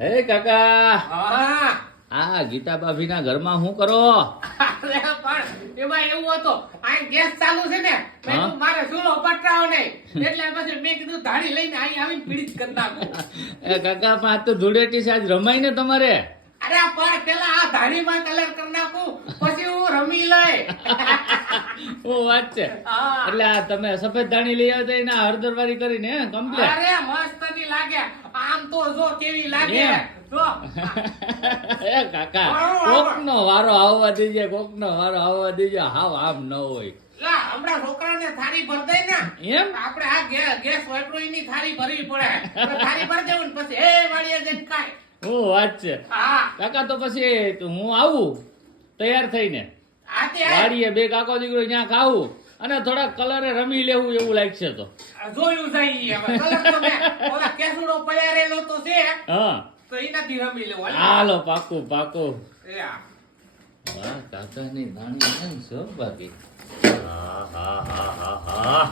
હે કાકા, હા આ ગીતા ભાભીના ઘરમાં શું કરો? અરે પણ એમાં એવું હતું આ ગેસ ચાલુ છે ને મેં કીધું મારે ચૂલો પટાવો નહીં એટલે પછી મેં કીધું ધાડી લઈને અહીં આવીને પીડિત કરી નાખું. એ કાકા, પણ આ તો ધૂળેટી છે, આજ રમાય ને તમારે? અરે પણ પેલા આ ધાડીમાં કલર કરી નાખું પછી હું રમી લઈ. શું વાત છે? હા. એટલે આ તમે સફેદ ધાણી લઈ આવતા એને હળદરવાળી કરીને કમ્પ્લીટ. અરે મસ્ત ની લાગે આમ તો જો કેવી લાગે એમ? જો એ કાકા, કોકનો વારો આવવા દેજે, કોકનો વારો આવવા દેજે, હાવ આમ ન હોય. લા હમણાં છોકરાને થાળી ભર દઈ ને એમ? આપણે આ ગેસ વાપરો એની થાળી ભરવી પડે તો થાળી ભરી દેવું ને પછી એ વાળીએ જઈને ખાય. શું વાત છે? હા કાકા, તો પછી હું આવું તૈયાર થઈને આતે વાડીએ, બે કાકો દીકરો ત્યાં ખાવું અને થોડા કલરે રમી લેવું એવું લાગશે તો. જોયું જાય હવે કલર તો મેં ઓલા કેસુડો પલારેલો તો છે હા, તો એનાથી રમી લેવું હાલો, પાકું પાકું. એ આ. વાહ, કાકાની ધાણી છે ને, શું બાકી. હા હા હા હા હા.